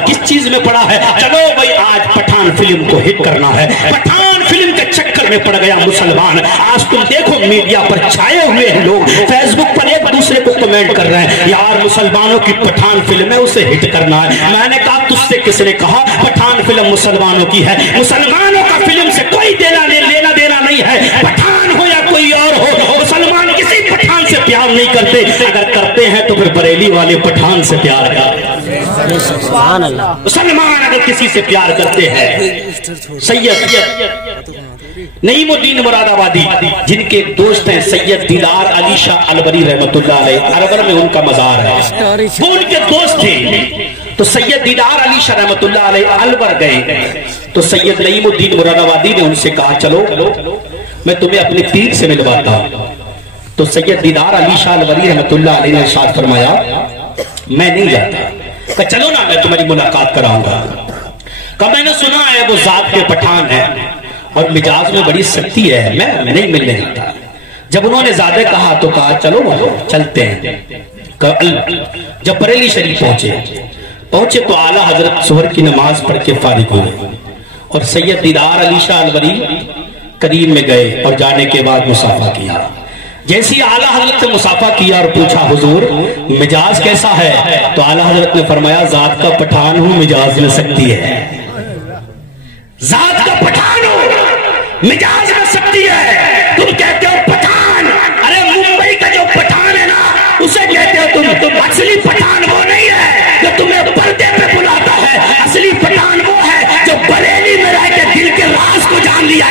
किस चीज में पड़ा है? चलो भाई आज पठान फिल्म को हिट करना है। पठान फिल्म के चक्कर में पड़ गया मुसलमान। आज तुम देखो मीडिया पर छाए हुए हैं लोग, फेसबुक पर एक दूसरे को कमेंट कर रहे हैं, यार मुसलमानों की पठान फिल्म है, उसे हिट करना है। मैंने कहा तुझसे किसने कहा पठान फिल्म मुसलमानों की है? मुसलमानों का फिल्म से कोई लेना देना नहीं है। पठान हो या कोई और हो, मुसलमान किसी पठान से प्यार नहीं करते। अगर करते हैं तो फिर बरेली वाले पठान से प्यार करते हैं। सुभान अल्लाह। मुसलमान अगर किसी से प्यार करते हैं, सैयद नईमुद्दीन मुरादाबादी जिनके दोस्त हैं सैयद दीदार अली शाह अलवरी रहमतुल्लाह अलैह, अरबर में उनका मजार है, वो उनके दोस्त थे। तो सैयद दीदार अली शाह रहमतुल्लाह अलैह अलवर गए तो सैयद नईमुद्दीन मुरादाबादी ने उनसे कहा चलो मैं तुम्हें अपने पीर से मिलवाता हूं। तो सैयद दीदार अली शाह अलवरी रहमतुल्लाह अलैह ने इरशाद फरमाया मैं नहीं जाता। कहा चलो ना मैं तुम्हारी मुलाकात कराऊंगा। कहा मैंने सुना है वो जात के पठान है और मिजाज में बड़ी सख्ती है, मैं नहीं मिलने आता। जब उन्होंने ज़्यादा कहा तो कहा चलो चलते हैं। जब बरेली शरीफ पहुंचे तो आला हजरत सुहर की नमाज पढ़ के फारिग हुए और सैयद दीदार अली शाह अलवरी करीब में गए और जाने के बाद मुसाफा किया। जैसे ही आला हजरत से मुसाफा किया और पूछा हुजूर मिजाज कैसा है? तो आला हजरत ने फरमाया जात का पठान हूं, मिजाज में सख्ती है। जात का पठान हूं, मिजाज में सख्ती है। तुम कहते हो पठान, अरे मुंबई का जो पठान है ना उसे कहते हो तुम। असली पठान वो नहीं है जो तुम्हें पर्दे पे बुलाता है, असली पठान वो है जो बरेली में रह के दिल के राज को जान लिया।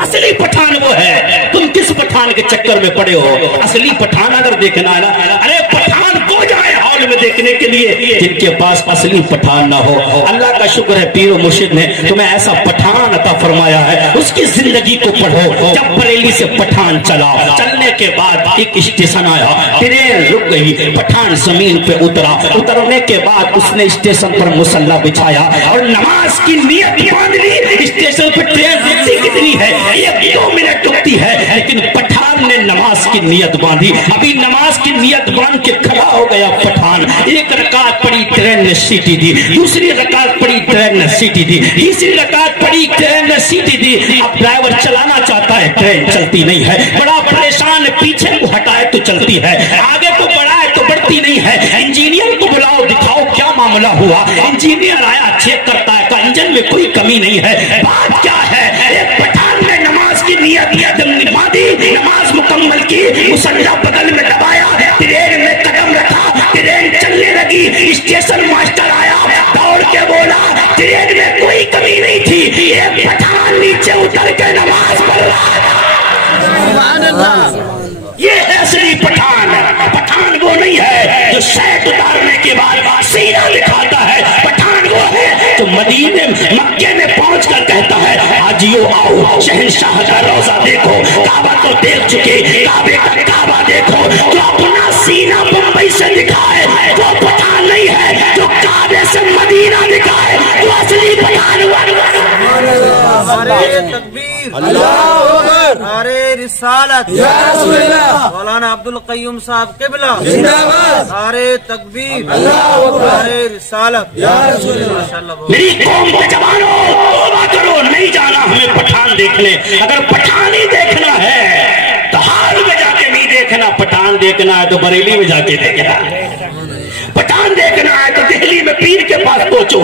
असली पठान वो है। तुम किस पठान के चक्कर में पड़े हो? असली पठान अगर देखना है ना, अरे पठान को जाए हॉल में देखने के लिए जिनके पास असली पठान ना हो। अल्लाह का शुक्र है पीर और मुर्शिद ने तुम्हें ऐसा पठान अता फरमाया है, उसकी जिंदगी को पढ़ो। जब बरेली से पठान चला, चलने के बाद एक स्टेशन आया, ट्रेन रुक गई, पठान जमीन पे उतरने के बाद उसने स्टेशन पर मुसल्ला बिछाया और नमाज की नियत बांध ली। स्टेशन पर ट्रेन कितनी है, 1-2 मिनट रुकती है, लेकिन पठान ने नमाज की नियत बांधी। अभी नमाज की नियत बांध के खड़ा हो गया पठान। एक रकात पड़ी, ट्रेन ने सीटी दी, दूसरी रकात पड़ी, ट्रेन ने सीटी दी, तीसरी रकात पड़ी, ट्रेन ने सीटी दी। अब ड्राइवर चलाना चाहता है, ट्रेन चलती नहीं है, बड़ा परेशान है, पीछे को हटाए तो चलती है, आगे को बढ़ाए तो बढ़ती नहीं है। इंजीनियर को बुलाओ, दिखाओ क्या मामला हुआ। इंजीनियर आया, चेक करता है, का इंजन में कोई कमी नहीं है। बात क्या है? एक पठान ने नमाज की नियत बांधी, नमाज मुकम्मल की, मुसल्ला बगल में दबाया, ट्रेन में कदम रखा, ट्रेन चलने लगी। स्टेशन मास्टर आया, दौड़ के बोला ट्रेन में कोई कमी नहीं थी, एक पठान नीचे उतर के नमाज पढ़ रहा। ये है असली पठान। पठान वो नहीं है जो शर्ट उतारने के बाद सीना दिखाता है। पठान वो है जो मदीने मक्के में पहुंचकर कहता है हाजियो आओ शहंशाह का रोजा देखो, काबा तो देख चुके, काबे का काबा देखो। जो अपना सीना मुंबई से दिखाए वो पठान नहीं है, जो काबे से मदीना दिखाए वो असली पठान हुआ। अरे रिसालत मौलाना अब्दुल कय्यूम साहब क़िबला जिंदाबाद। अरे तकबीर, अरे रिसालत। मेरी कौम के जवानों तौबा करो, नहीं जाना हमें पठान देखने। अगर पठान ही देखना है तो हाल में जाके नहीं देखना, पठान देखना है तो बरेली में जाके देखना। पठान देखना है तो दिल्ली में पीर के पास पूछो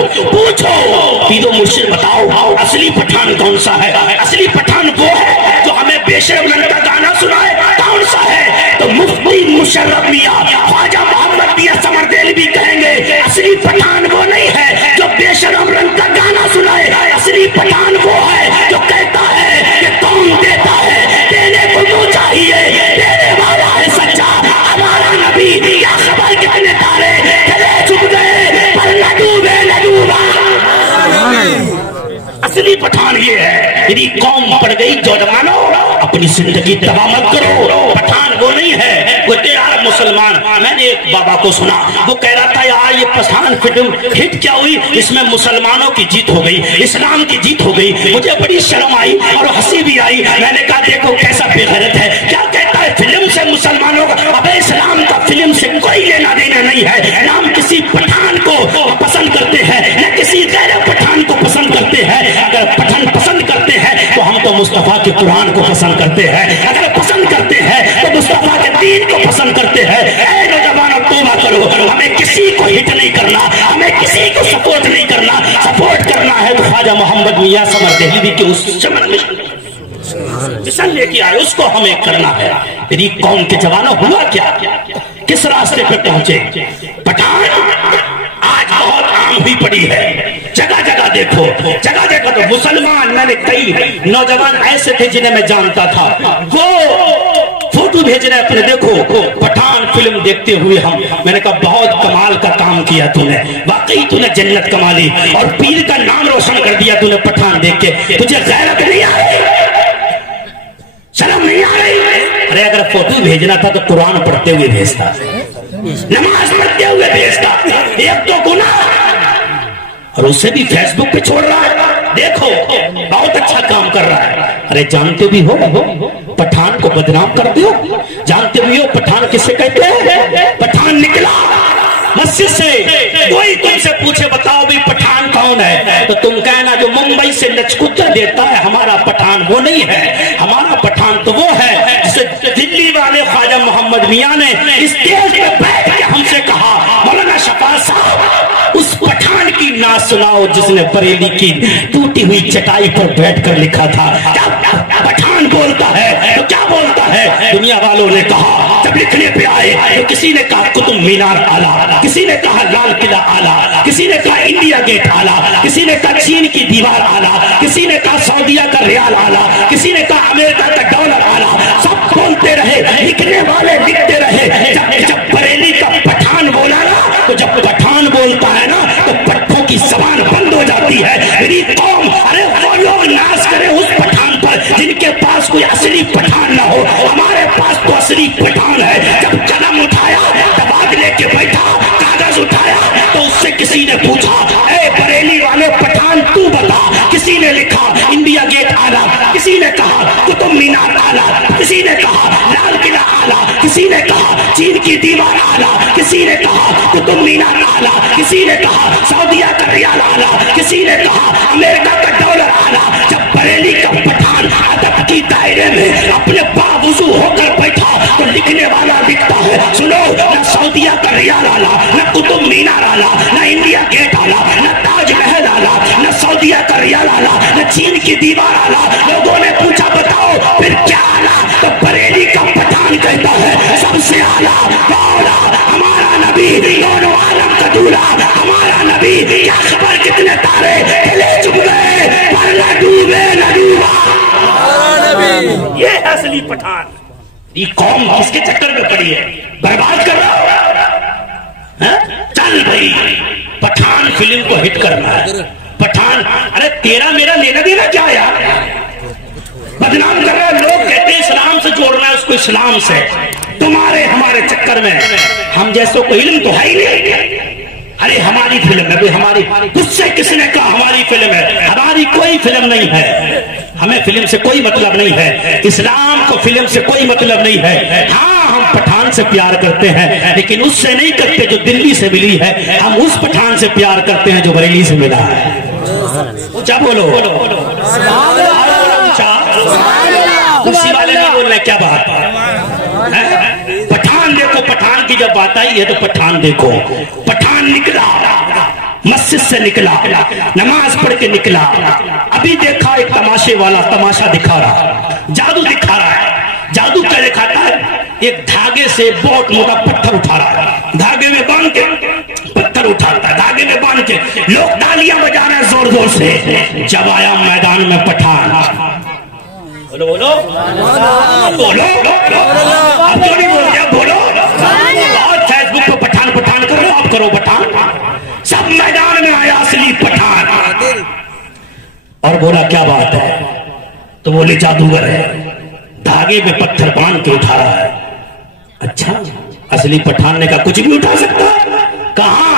पीरो मुर्शिद बताओ असली पठान कौन सा है? असली पठान वो है जो हमें बेशरम रंग का गाना सुनाए। कौन सा है? तो मुफ्ती मुशर्रफ मियां, ख्वाजा मोहम्मद मियां समरदेल भी कहेंगे असली पठान वो नहीं है जो बेशरम रंग का गाना सुनाए। असली पठान वो है जो कहता है कि कौन देता है, देने को तो चाहिए, देने वाला है सच्चा हमारा नबी। क्या खबर कितने तारे चले चुप गए पर न डूबे न डूबा। असली पठान ये है। यदि कौम पड़ गई नौजवानों अपनी जिंदगी तबाह मत करो। पठान वो नहीं है वो यार मुसलमान। मैंने एक बाबा को सुना, वो कह रहा था यार ये पठान फिल्म हिट क्या हुई, इसमें मुसलमानों की जीत हो गई, इस्लाम की जीत हो गई। मुझे बड़ी शर्म आई और हंसी भी आई। मैंने कहा देखो कैसा बेगैरत है, क्या कहता है फिल्म से मुसलमानों का। अबे इस्लाम का फिल्म से कोई लेना देना नहीं है। नाम किसी पठान को تو مصطفیٰ کے قرآن کو پسند کرتے ہیں، اگر پسند کرتے ہیں تو مصطفیٰ کے دین کو پسند کرتے ہیں۔ اے نوجوانوں توبہ کرو، ہمیں کسی کو ہٹ نہیں کرنا، ہمیں کسی کو سپورٹ نہیں کرنا، سپورٹ کرنا ہے تو خواجہ محمد میاں سمر دہلوی کے اس چمن مشن لے کے آئے، اس کو ہمیں کرنا ہے۔ میری قوم کے جوانوں ہوا کیا، کس راستے پہ پہنچے؟ پٹھان آج بہت عام ہوئی پڑی ہے، جگہ جگہ دیکھو، جگہ جگہ تو مسلمان، میں نے کئی نوجوان ایسے تھے جنہیں میں جانتا تھا، وہ فوٹو بھیج رہے اپنے، دیکھو پٹھان فلم دیکھتے ہوئے میں نے کہا بہت کمال کا کام کیا تو نے، واقعی تو نے جنت کما لی اور پیر کا نام روشن کر دیا تو نے پٹھان دیکھ کے۔ تجھے غیرت نہیں آ رہی، شرم نہیں آ رہی؟ ارے اگر فوٹو بھیجنا تھا تو قرآن پڑھتے ہوئے بھیجتا، نماز پڑھتے ہوئے بھیجتا، ایک تو گناہ، اور اسے بھی فیس بک پہ چھوڑ رہا ہے، دیکھو بہت اچھا کام کر رہا ہے۔ ارے جانتے بھی ہو پٹھان کو بدنام کرتے ہو، جانتے بھی ہو پٹھان کسے کہتے ہیں؟ پٹھان نکلا مسجد سے، کوئی تم سے پوچھے بتاؤ بھی پٹھان کون ہے تو تم کہنا جو ممبئی سے لچکتا دیتا ہے ہمارا پٹھان وہ نہیں ہے، ہمارا پٹھان تو وہ ہے جسے دلی والے خواجہ محمد میاں نے اسٹیج پہ بیٹھ کے ہم سے کہا مولانا شفا صاحب اس پٹھان کی نعت سناؤ جس نے بریلی کی ٹوٹی ہوئی چٹائی پر بیٹھ کر لکھا تھا۔ پٹھان بولتا ہے تو کیا بولتا ہے؟ دنیا والوں نے کہا جب لکھنے پہ آئے تو کسی نے کہا قطب مینار اعلیٰ، کسی نے کہا لال قلعہ اعلیٰ، کسی نے کہا انڈیا گیٹ اعلیٰ، کسی نے کہا چین کی دیوار اعلیٰ، کسی نے کہا سعودیہ کا ریال اعلیٰ، کسی نے کہا امریکہ کا ڈالر اعلیٰ، سب بولتے رہے، لکھنے والے لکھتے رہے۔ جب بریلی کا پٹھان بولا نا تو جب پٹھان بولتا ہے نا تو پٹھوں کی زبان بند ہو جاتی ہے۔ میری قوم ارے وہ لوگ ناز کرے اس پٹھان پر جن کے پاس کوئی اصلی پٹھان نہ ہو، ہمارے پاس تو اصلی پٹھان ہے۔ جب قلم اٹھایا دباغ لے کے بیٹھا، کاغذ اٹھایا تو اس سے کسی نے پوچھا اے بریلی والے پٹھان تو بتا، کسی نے لکھا انڈیا گیٹ اعلیٰ، کسی نے کہا قطب مینار اعلیٰ، کسی نے کہا لال قلعہ اعلیٰ، کسی نے کہا چین کی دیوار اعلیٰ، کسی نے کہا قطب مینار اعلیٰ، کسی نے کہا سعودیہ کا ریال اعلیٰ، کسی نے کہا امریکہ کا ڈالر اعلیٰ۔ جب بریلی کا پٹھان ادب کی دائرے میں اپنے باوضو ہو کر بیٹھا تو لکھنے والا لکھتا ہے سنو، نہ سعودیہ کا ریال اعلیٰ، نہ قطب مینار اعلیٰ، نہ انڈیا گیٹ اعلیٰ، نہ تاج محل اعلیٰ، نہ سعودیہ کا ریال اعلیٰ، نہ چین کی دیوار اعلیٰ۔ لوگوں نے پوچھا بتاؤ پھر کیا اعلیٰ؟ تو بریلی کا پٹھان کہتا ہے سب سے اعلیٰ مولا ہمارا نبی، دونوں عالم کا دولہا ہمارا نبی۔ کیا خبر کتنے تارے کھلے چپ گئے پر نہ ڈوبے نہ ڈوبا یہ ہے اصلی پٹھان۔ یہ قوم کس کے چکر میں پڑی ہے، برباد کر رہا ہے۔ چل بھائی پٹھان فلم کو ہٹ کرنا ہے، پٹھان ارے تیرا میرا لینا دینا کیا یار، بدنام کر رہا ہے۔ لوگ کہتے ہیں اسلام سے جوڑنا ہے اس کو اسلام سے، تمہارے ہمارے چکر میں ہم جیسوں کو علم تو ہے ہی نہیں۔ ارے ہماری فلم ہے، ہماری تجھ سے کس نے کہا ہماری فلم ہے؟ ہماری کوئی فلم نہیں ہے، ہمیں فلم سے کوئی مطلب نہیں ہے، اسلام کو فلم سے کوئی مطلب نہیں ہے۔ ہاں ہم پٹھان سے پیار کرتے ہیں لیکن اس سے نہیں کرتے جو دلی سے ملی ہے، ہم اس پٹھان سے پیار کرتے ہیں جو بریلی سے ملا ہے۔ اونچا بولو، کرسی والے نہیں بول رہے، کیا بات ہے؟ پٹھان دیکھو، پٹھان کی جب بات آئی ہے تو پٹھان دیکھو، پٹھان نکلا مسجد سے، نکلا نماز پڑھ کے نکلا، ابھی دیکھا ایک تماشے والا تماشا دکھا رہا، جادو دکھا رہا ہے۔ جادو کیا دکھاتا ہے؟ ایک دھاگے سے بہت موٹا پتھر اٹھا رہا ہے، دھاگے میں باندھ کے پتھر اٹھاتا ہے، دھاگے میں باندھ کے لوگ تالیاں بجا رہے ہیں زور زور سے۔ جب آیا میدان میں پٹھان، بولو بولو بولو آپ کیوں نہیں بول رہے؟ بولو، اور فیس بک پہ پٹھان پٹھان کرو، آپ کرو پٹھان۔ سب میدان میں آیا اصلی پٹھان اور بولا کیا بات ہے؟ تو بولے جادوگر ہے، دھاگے میں پتھر باندھ کے اٹھا رہا ہے۔ اچھا، اصلی پٹھان نے کہا کچھ بھی اٹھا سکتا؟ کہاں؟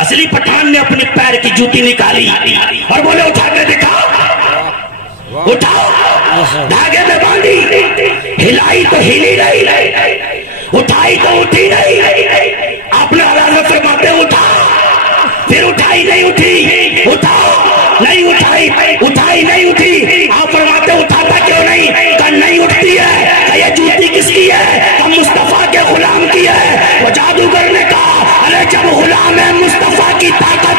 اصلی پٹھان نے اپنے پیر کی جوتی نکالی اور بولے اٹھا کے دکھا، اٹھا، دھاگے میں باندھی، ہلائی تو ہلی نہیں، اٹھائی تو اٹھی نہیں۔ آپ نے حضرت فرماتے اٹھا، پھر اٹھائی نہیں اٹھی، اٹھا نہیں اٹھائی، اٹھائی نہیں اٹھی، آپ فرماتے مصطفیٰ کے غلام کی ہے. وہ جادوگر نے کہا ارے جب غلام مصطفیٰ کی طاقت